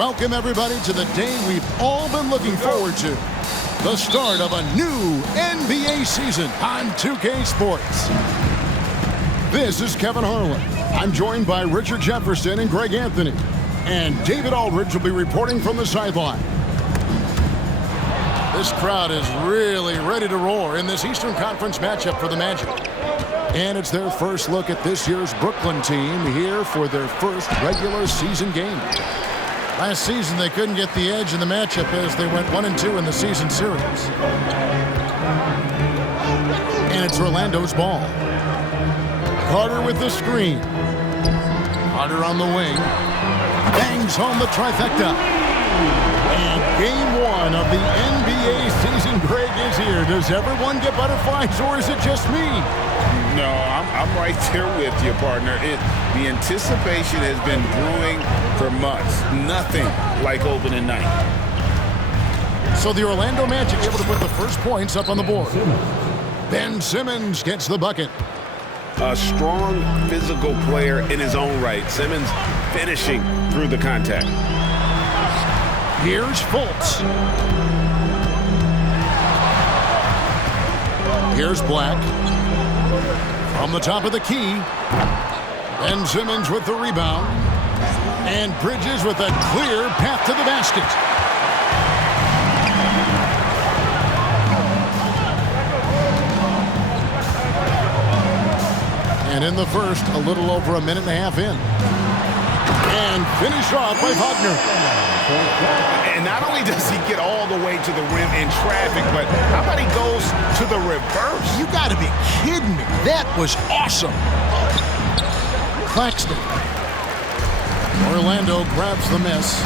Welcome, everybody, to the day we've all been looking forward to. The start of a new NBA season on 2K Sports. This is Kevin Harlan. I'm joined by Richard Jefferson and Greg Anthony. And David Aldridge will be reporting from the sideline. This crowd is really ready to roar in this Eastern Conference matchup for the Magic. And it's their first look at this year's Brooklyn team here for their first regular season game. Last season, they couldn't get the edge in the matchup as they went 1-2 in the season series. And it's Orlando's ball. Carter with the screen. Carter on the wing. Bangs home the trifecta. And game one of the NBA season, Greg, is here. Does everyone get butterflies, or is it just me? No, I'm right there with you, partner. The anticipation has been brewing for months. Nothing like opening night. So the Orlando Magic able to put the first points up on the board. Ben Simmons gets the bucket. A strong physical player in his own right. Simmons finishing through the contact. Here's Fultz. Here's Black. From the top of the key. Ben Simmons with the rebound. And Bridges with a clear path to the basket. And in the first, a little over a minute and a half in. And finished off by Wagner. And not only does he get all the way to the rim in traffic, but how about he goes to the reverse? You gotta be kidding me. That was awesome. Claxton. Orlando grabs the miss.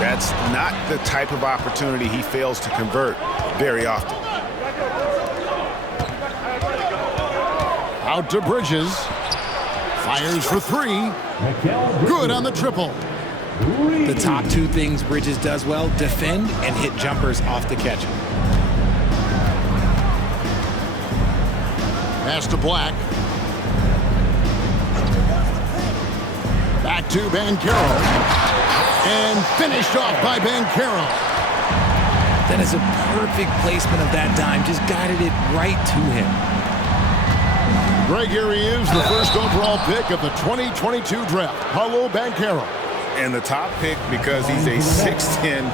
That's not the type of opportunity he fails to convert very often. Out to Bridges. Fires for three. Good on the triple. The top two things Bridges does well: defend and hit jumpers off the catch. Pass to Black. Back to Banchero. And finished off by Banchero. That is a perfect placement of that dime. Just guided it right to him. Greg, here he is, the first overall pick of the 2022 draft, Paolo Banchero. And the top pick because he's a 6'10"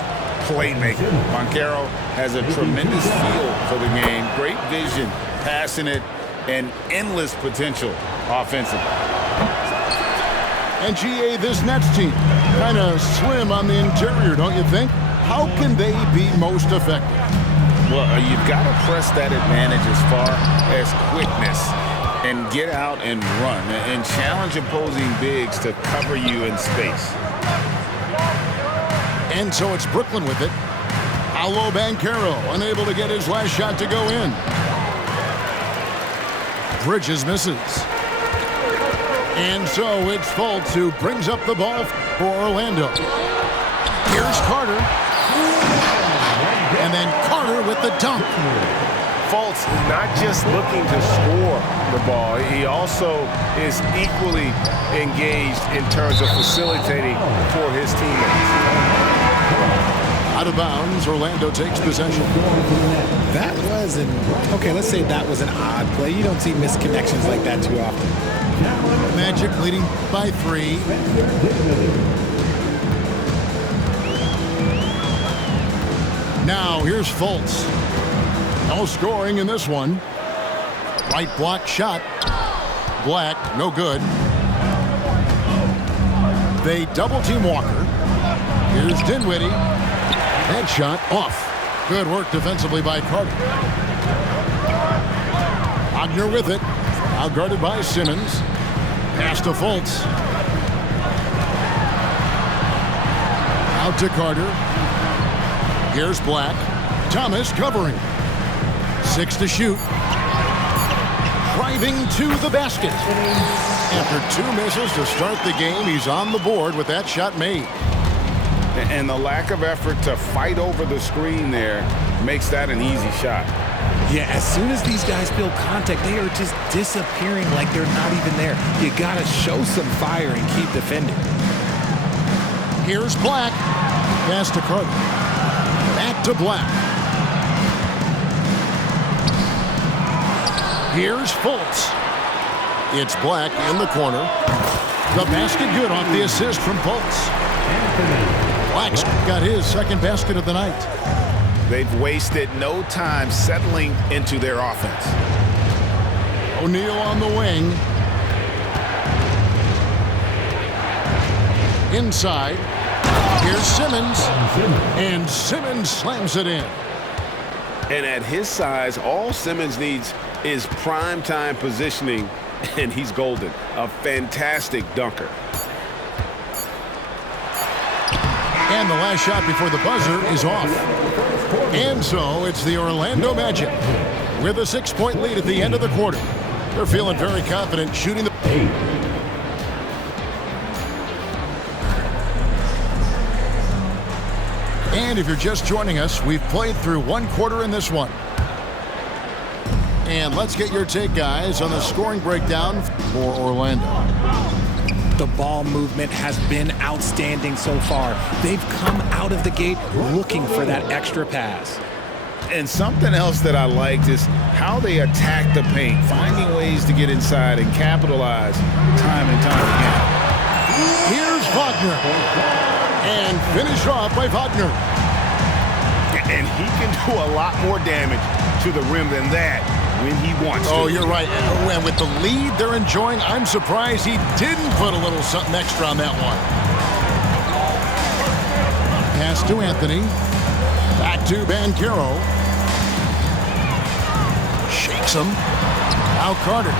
playmaker. Banchero has a tremendous feel for the game, great vision, passing it, and endless potential offensively. And GA, this Nets team, kind of slim on the interior, don't you think? How can they be most effective? Well, you've got to press that advantage as far as quickness and get out and run and challenge opposing bigs to cover you in space. And so it's Brooklyn with it. Paolo Banchero unable to get his last shot to go in. Bridges misses. And so it's Fultz who brings up the ball for Orlando. Here's Carter. And then Carter with the dunk. Fultz not just looking to score the ball, he also is equally engaged in terms of facilitating for his teammates. Out of bounds, Orlando takes possession. That was let's say that was an odd play. You don't see misconnections like that too often. Magic leading by 3. Now here's Fultz. No scoring in this one. Right block shot. Black, no good. They double team Walker. Here's Dinwiddie. Headshot off. Good work defensively by Carter. Wagner with it. Outguarded by Simmons. Pass to Fultz. Out to Carter. Here's Black. Thomas covering. 6 to shoot. Driving to the basket. After 2 misses to start the game, he's on the board with that shot made. And the lack of effort to fight over the screen there makes that an easy shot. Yeah, as soon as these guys feel contact, they are just disappearing like they're not even there. You got to show some fire and keep defending. Here's Black. Pass to Carter. Back to Black. Here's Fultz. It's Black in the corner. The basket good off the assist from Fultz. Black's got his second basket of the night. They've wasted no time settling into their offense. O'Neal on the wing. Inside. Here's Simmons. And Simmons slams it in. And at his size, all Simmons needs is prime time positioning, and he's golden. A fantastic dunker. And the last shot before the buzzer is off. And so it's the Orlando Magic with a 6-point lead at the end of the quarter. They're feeling very confident shooting the... And if you're just joining us, we've played through one quarter in this one. And let's get your take, guys, on the scoring breakdown for Orlando. The ball movement has been outstanding so far. They've come out of the gate looking for that extra pass. And something else that I liked is how they attack the paint, finding ways to get inside and capitalize time and time again. Here's Wagner. And finished off by Wagner. And he can do a lot more damage to the rim than that when he wants to. Oh, you're right. And with the lead they're enjoying, I'm surprised he didn't put a little something extra on that one. Pass to Anthony. Back to Banchero. Shakes him. Now Carter.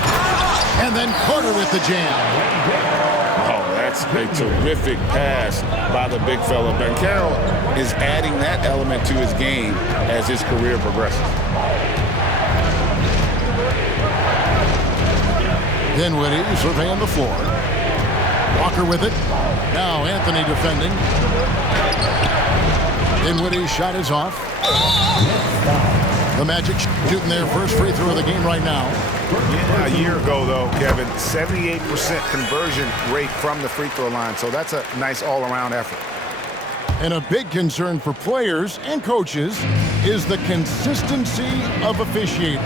And then Carter with the jam. That's a terrific pass by the big fella. Banchero is adding that element to his game as his career progresses. Dinwiddie surveying the floor. Walker with it. Now Anthony defending. Dinwiddie's shot is off. The Magic shooting their first free throw of the game right now. Yeah, a year ago, though, Kevin, 78% conversion rate from the free throw line. So that's a nice all-around effort. And a big concern for players and coaches is the consistency of officiating.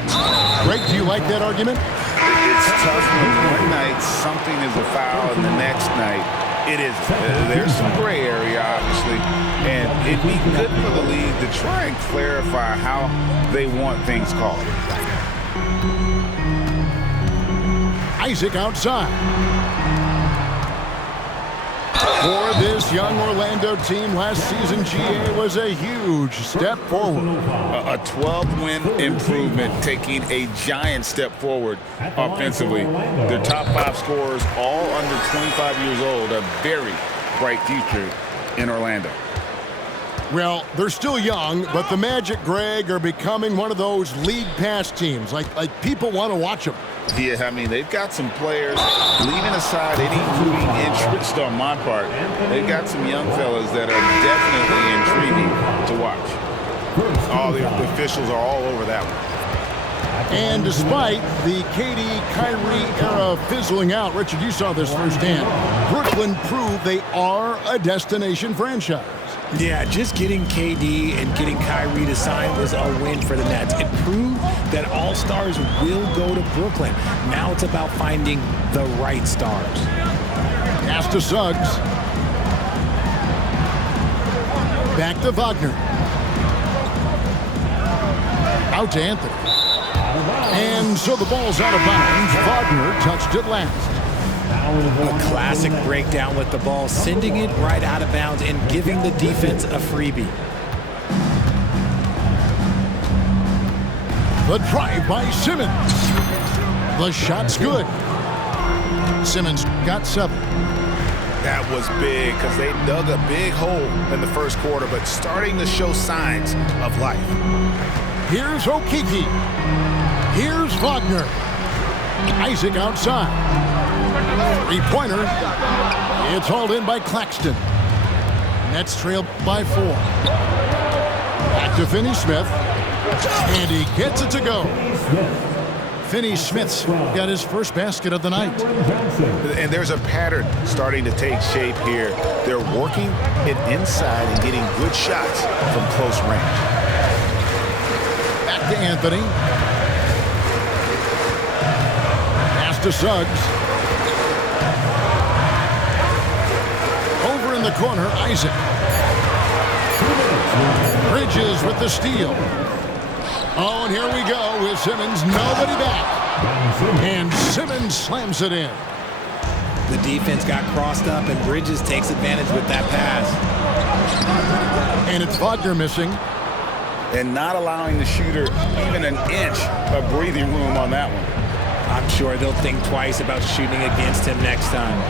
Greg, do you like that argument? It's tough when one night something is a foul and the next night it isn't. There's some gray area, obviously, and it'd be good for the league to try and clarify how they want things called. Isaac outside. For this young Orlando team, last season GA was a huge step forward. A 12-win improvement, taking a giant step forward offensively. Their top 5 scorers, all under 25 years old, a very bright future in Orlando. Well, they're still young, but the Magic, Greg, are becoming one of those league pass teams. Like people want to watch them. Yeah, I mean, they've got some players, leaving aside any rooting interest on my part, they've got some young fellas that are definitely intriguing to watch. All the officials are all over that one. And despite the KD-Kyrie era fizzling out, Richard, you saw this firsthand, Brooklyn proved they are a destination franchise. Yeah, just getting KD and getting Kyrie to sign was a win for the Nets. It proved that all stars will go to Brooklyn. Now it's about finding the right stars. Pass to Suggs. Back to Wagner. Out to Anthony. And so the ball's out of bounds. Wagner touched it last. A classic breakdown with the ball, sending it right out of bounds and giving the defense a freebie. The drive by Simmons. The shot's good. Simmons got 7. That was big because they dug a big hole in the first quarter, but starting to show signs of life. Here's Okeke. Here's Wagner. Isaac outside. Three-pointer. It's hauled in by Claxton. Nets trail by 4. Back to Finney-Smith. And he gets it to go. Finney-Smith's got his first basket of the night. And there's a pattern starting to take shape here. They're working it inside and getting good shots from close range. Back to Anthony. Pass to Suggs. Over in the corner, Isaac. Bridges with the steal. Oh, and here we go with Simmons. Nobody back. And Simmons slams it in. The defense got crossed up, and Bridges takes advantage with that pass. And it's Wagner missing. And not allowing the shooter even an inch of breathing room on that one. I'm sure they'll think twice about shooting against him next time.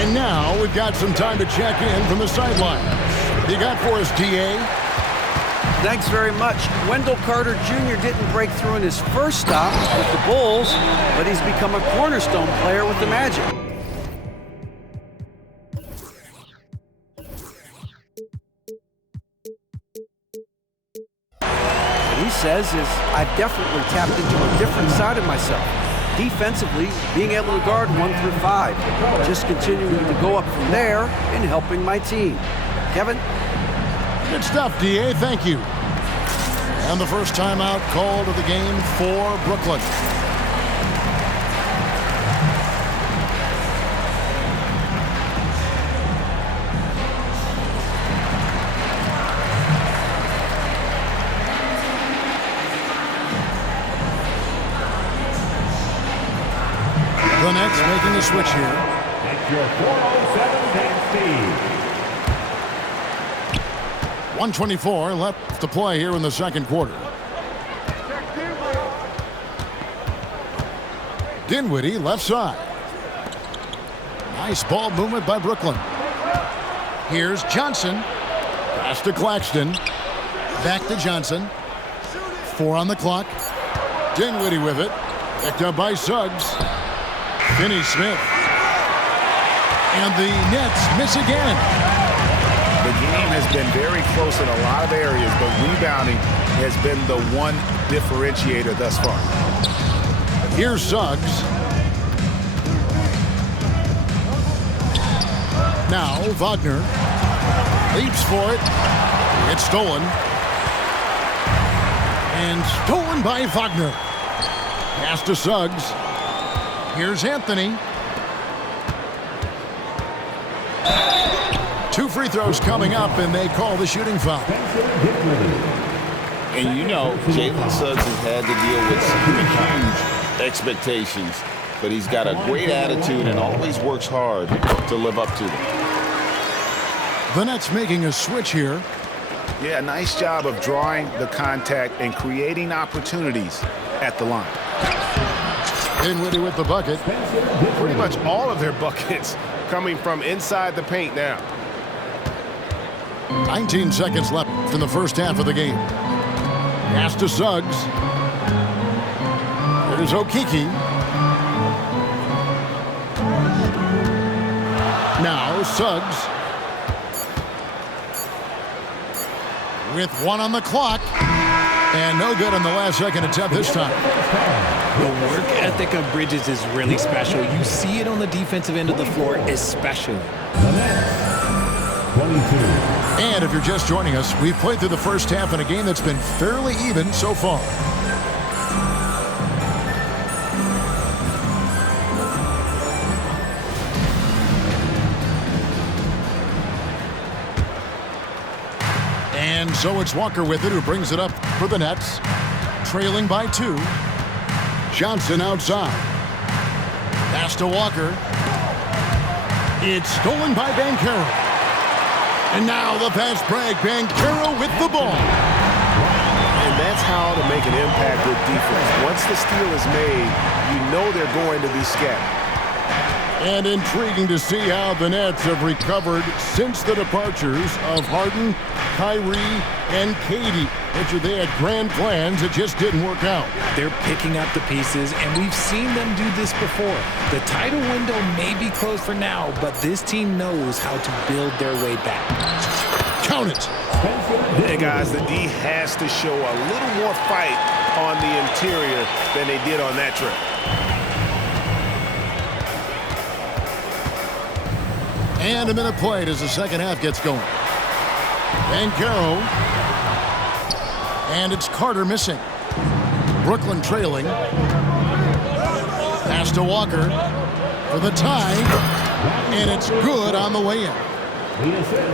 And now we've got some time to check in from the sideline. You got for us, D.A.? Thanks very much. Wendell Carter Jr. didn't break through in his first stop with the Bulls, but he's become a cornerstone player with the Magic. What he says is, I've definitely tapped into a different side of myself. Defensively, being able to guard 1 through 5. Just continuing to go up from there and helping my team. Kevin? Good stuff, D.A. Thank you. And the first timeout called of the game for Brooklyn. The Nets making a switch here. It's your 407 Net Steve. 1:24 left to play here in the second quarter. Dinwiddie left side. Nice ball movement by Brooklyn. Here's Johnson. Pass to Claxton. Back to Johnson. 4 on the clock. Dinwiddie with it. Picked up by Suggs. Finney-Smith. And the Nets miss again. The game has been very close in a lot of areas, but rebounding has been the one differentiator thus far. Here's Suggs. Now Wagner leaps for it. It's stolen. And stolen by Wagner. Pass to Suggs. Here's Anthony. 2 free throws coming up, and they call the shooting foul. And you know, Jalen Suggs has had to deal with some huge expectations, but he's got a great attitude and always works hard to live up to them. The Nets making a switch here. Yeah, nice job of drawing the contact and creating opportunities at the line. Dinwiddie with the bucket. Pretty much all of their buckets coming from inside the paint now. 19 seconds left in the first half of the game. Pass to Suggs. There's Okeke. Now Suggs. With 1 on the clock. And no good on the last second attempt this time. The work ethic of Bridges is really special. You see it on the defensive end of the floor, especially. The Nets, 22. And if you're just joining us, we've played through the first half in a game that's been fairly even so far. And so it's Walker with it, who brings it up for the Nets. Trailing by 2. Johnson outside. Pass to Walker. It's stolen by Banchero. And now the fast break. Banchero with the ball. And that's how to make an impact with defense. Once the steal is made, you know they're going to be scattered. And intriguing to see how the Nets have recovered since the departures of Harden, Kyrie, and KD. Richard, they had grand plans. It just didn't work out. They're picking up the pieces, and we've seen them do this before. The title window may be closed for now, but this team knows how to build their way back. Count it. Hey, guys, the D has to show a little more fight on the interior than they did on that trip. And a minute played as the second half gets going. Bancaro. And it's Carter missing. Brooklyn trailing. Pass to Walker for the tie. And it's good on the way in.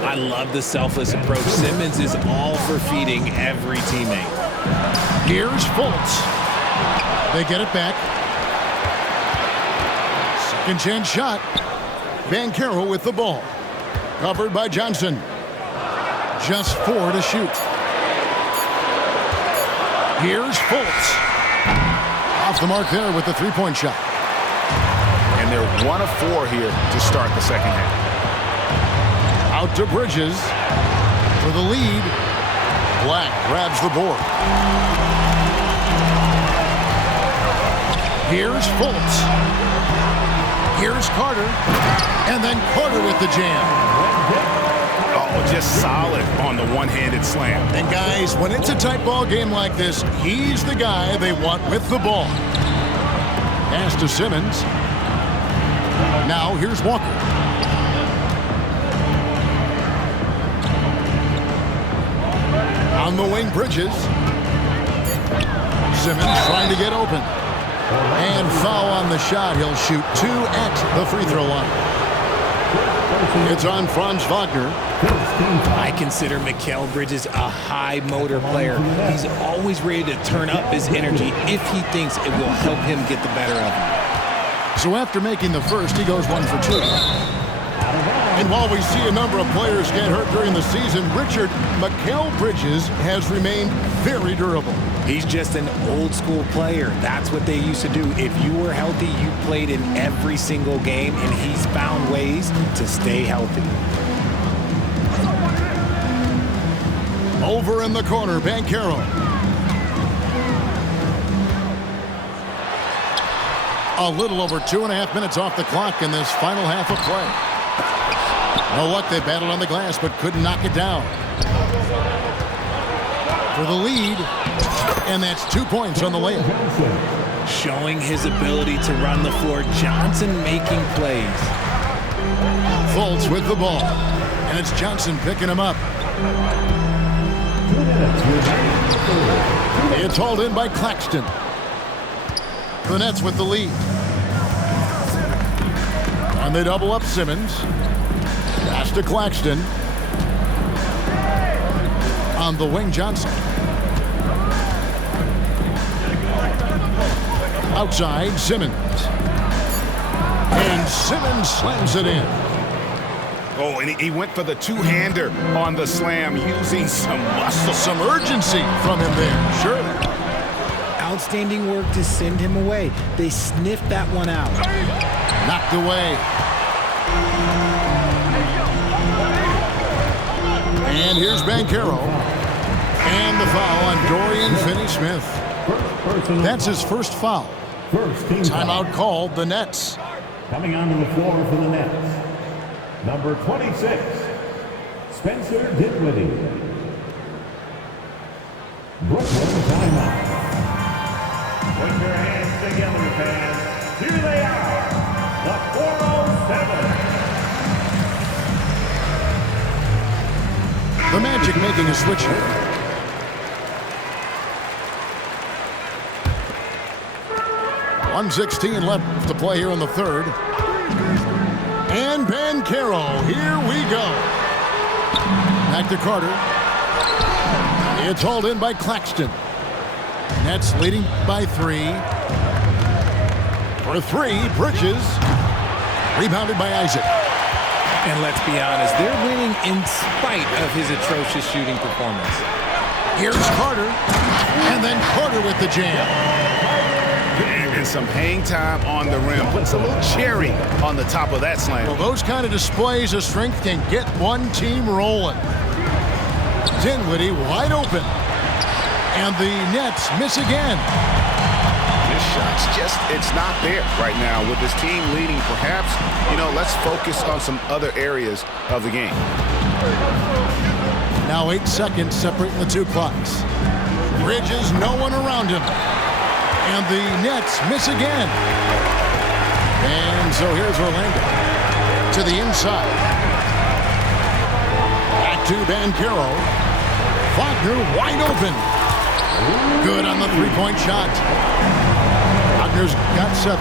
I love the selfless approach. Simmons is all for feeding every teammate. Here's Fultz. They get it back. Second chance shot. Bancaro with the ball. Covered by Johnson. Just 4 to shoot. Here's Fultz. Off the mark there with the three-point shot. And they're 1 of 4 here to start the second half. Out to Bridges for the lead. Black grabs the board. Here's Fultz. Here's Carter. And then Carter with the jam. Oh, just solid on the one-handed slam. And guys, when it's a tight ball game like this, he's the guy they want with the ball. Pass to Simmons. Now here's Walker. On the wing, Bridges. Simmons trying to get open. And foul on the shot. He'll shoot 2 at the free throw line. It's on Franz Wagner. I consider Mikal Bridges a high motor player. He's always ready to turn up his energy if he thinks it will help him get the better of him. So after making the first, he goes 1 for 2. And while we see a number of players get hurt during the season, Mikal Bridges has remained very durable. He's just an old school player. That's what they used to do. If you were healthy, you played in every single game, and he's found ways to stay healthy. Over in the corner, Bancaro. A little over 2.5 minutes off the clock in this final half of play. No luck, they battled on the glass, but couldn't knock it down. For the lead, and that's 2 points on the layup. Showing his ability to run the floor. Johnson making plays. Fultz with the ball, and it's Johnson picking him up. It's hauled in by Claxton. The Nets with the lead. And they double up Simmons. Pass to Claxton. On the wing, Johnson. Outside, Simmons. And Simmons slams it in. Oh, and he went for the two-hander on the slam, using some muscle. Some urgency from him there, sure. Outstanding work to send him away. They sniffed that one out. Knocked away. And here's Bancaro. And the foul on Dorian Finney-Smith. That's his first foul. Timeout called, the Nets. Coming onto the floor for the Nets, number 26, Spencer Dinwiddie. Brooklyn timeout. Put your hands together, fans. Here they are, the 407. The Magic making a switch here. .116 left to play here in the third. And Bancaro, here we go. Back to Carter. It's hauled in by Claxton. Nets leading by 3. For 3, Bridges. Rebounded by Isaac. And let's be honest, they're winning in spite of his atrocious shooting performance. Here's Carter. And then Carter with the jam. And some hang time on the rim. Puts a little cherry on the top of that slam. Well, those kind of displays of strength can get one team rolling. Dinwiddie wide open. And the Nets miss again. This shot's just, it's not there right now. With this team leading, perhaps, let's focus on some other areas of the game. Now 8 seconds separating the two clocks. Bridges, no one around him. And the Nets miss again. And so here's Orlando to the inside. Back to Banchero. Faulkner wide open. Good on the three-point shot. Wagner's got 7.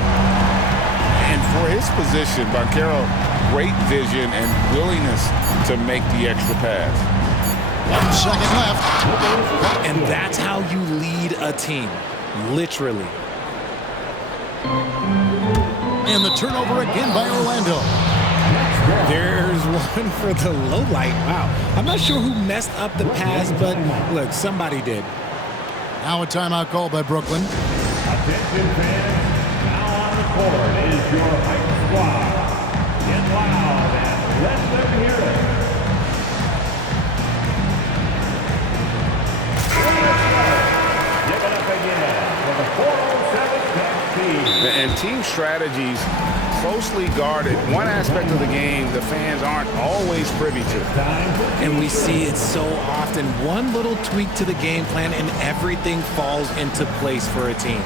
And for his position, Banchero, great vision and willingness to make the extra pass. 1 second left. And that's how you lead a team, literally. And the turnover again by Orlando. There's one for the low light. Wow. I'm not sure who messed up the pass, but look, somebody did. Now a timeout call by Brooklyn. Attention fans, now on the court is your hype squad. Get loud and let them hear it. Give it up again for the 407 Tech team. And team strategies closely guarded. One aspect of the game the fans aren't always privy to. And we see it so often. One little tweak to the game plan and everything falls into place for a team.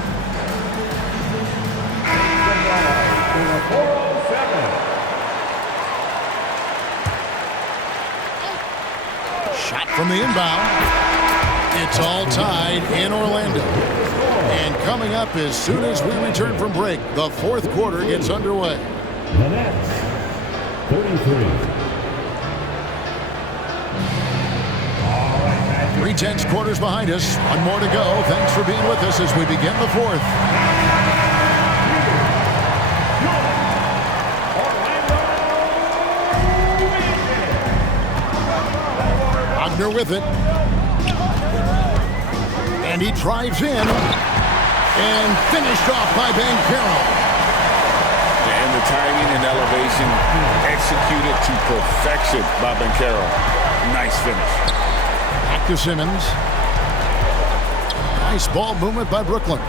Shot from the inbound. It's all tied in Orlando. And coming up as soon as we return from break, the fourth quarter gets underway. The Nets, 33. 3/10 quarters behind us. One more to go. Thanks for being with us as we begin the fourth. Wagner with it. And he drives in. And finished off by Banchero. And the timing and elevation executed to perfection by Banchero. Nice finish. Back to Simmons. Nice ball movement by Brooklyn.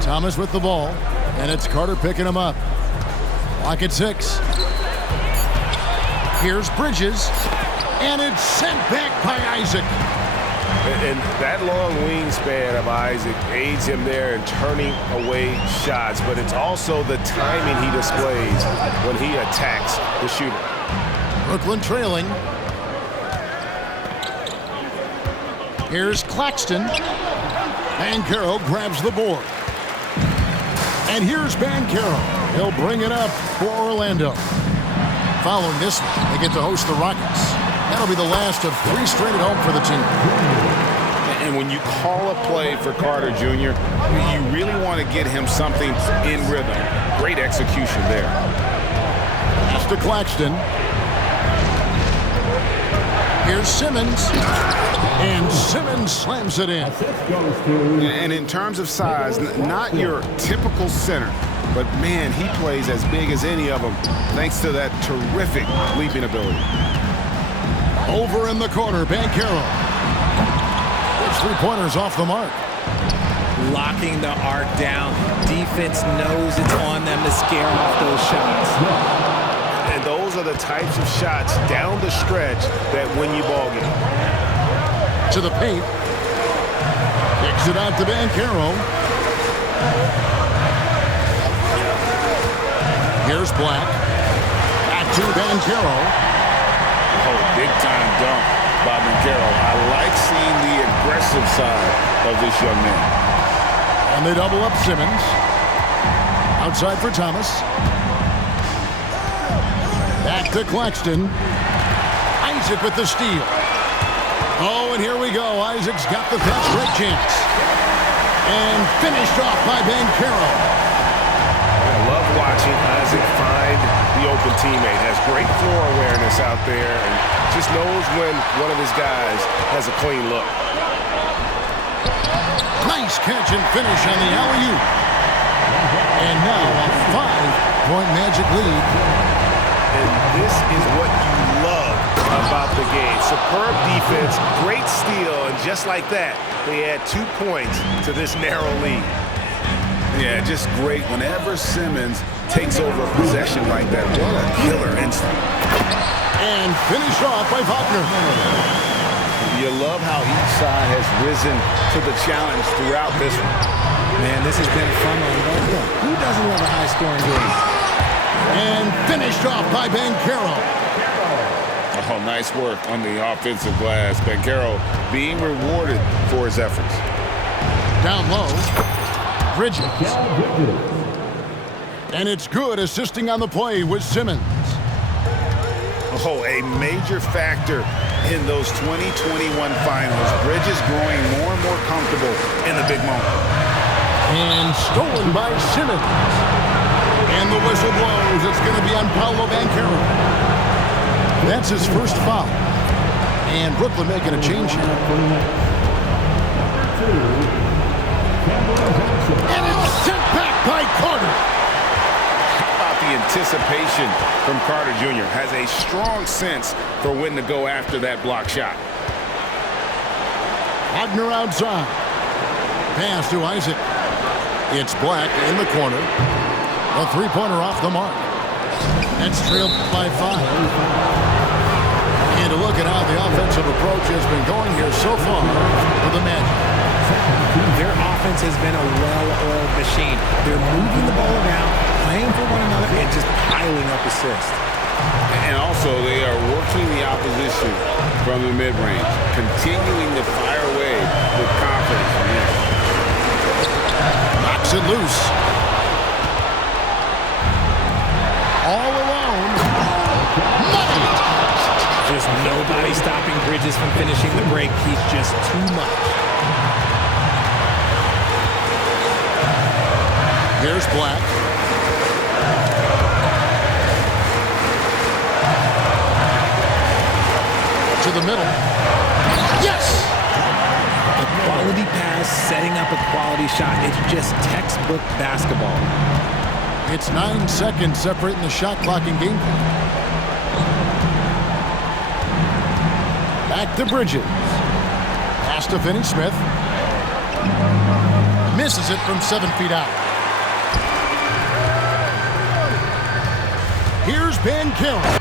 Thomas with the ball. And it's Carter picking him up. Clock at 6. Here's Bridges. And it's sent back by Isaac. And that long wingspan of Isaac aids him there in turning away shots, but it's also the timing he displays when he attacks the shooter. Brooklyn trailing. Here's Claxton. Banchero grabs the board. And here's Banchero. He'll bring it up for Orlando. Following this one, they get to host the Rockets. That'll be the last of 3 straight at home for the team. And when you call a play for Carter Jr., you really want to get him something in rhythm. Great execution there. Pass to Claxton. Here's Simmons. And Simmons slams it in. And in terms of size, not your typical center, but man, he plays as big as any of them thanks to that terrific leaping ability. Over in the corner, Banchero. His 3-pointers off the mark. Locking the arc down. Defense knows it's on them to scare off those shots. And those are the types of shots down the stretch that win you ball game. To the paint. Kicks it out to Banchero. Here's Black. Back to Banchero. Oh, big-time dunk by Banchero. I like seeing the aggressive side of this young man. And they double up Simmons. Outside for Thomas. Back to Claxton. Isaac with the steal. Oh, and here we go. Isaac's got the pass break chance. And finished off by Banchero. I love watching Isaac find the open teammate. Has great floor awareness out there and just knows when one of his guys has a clean look. Nice catch and finish on the alley-oop. And now a 5-point Magic lead. And this is what you love about the game. Superb defense, great steal, and just like that, they add 2 points to this narrow lead. Yeah, just great whenever Simmons takes over a possession like that. What a killer instinct. And finished off by Faulkner. You love how each side has risen to the challenge throughout this one. Man, this has been a fun one. But look, who doesn't love a high-scoring game? And finished off by Banchero. Oh, nice work on the offensive glass. Banchero being rewarded for his efforts. Down low, Bridges. And it's good assisting on the play with Simmons. Oh, a major factor in those 2021 finals. Bridges growing more and more comfortable in the big moment. And stolen by Simmons. And the whistle blows. It's going to be on Paolo Banchero. That's his first foul. And Brooklyn making a change here. And it's sent back by Carter. How about the anticipation from Carter Jr.? Has a strong sense for when to go after that block shot. Wagner outside. Pass to Isaac. It's Black in the corner. A three-pointer off the mark. That's trailed by 5. And to look at how the offensive approach has been going here so far for the Magic. Their offense has been a well-oiled machine. They're moving the ball around, playing for one another, and just piling up assists. And also, they are working the opposition from the mid-range, continuing to fire away with confidence. Knocks it loose. All alone. Nothing. There's nobody stopping Bridges from finishing the break. He's just too much. Here's Black. To the middle. Yes! A quality pass, setting up a quality shot. It's just textbook basketball. It's 9 seconds separating the shot clock and game clock. Back to Bridges. Pass to Finney-Smith. Misses it from 7 feet out. Here's Banchero.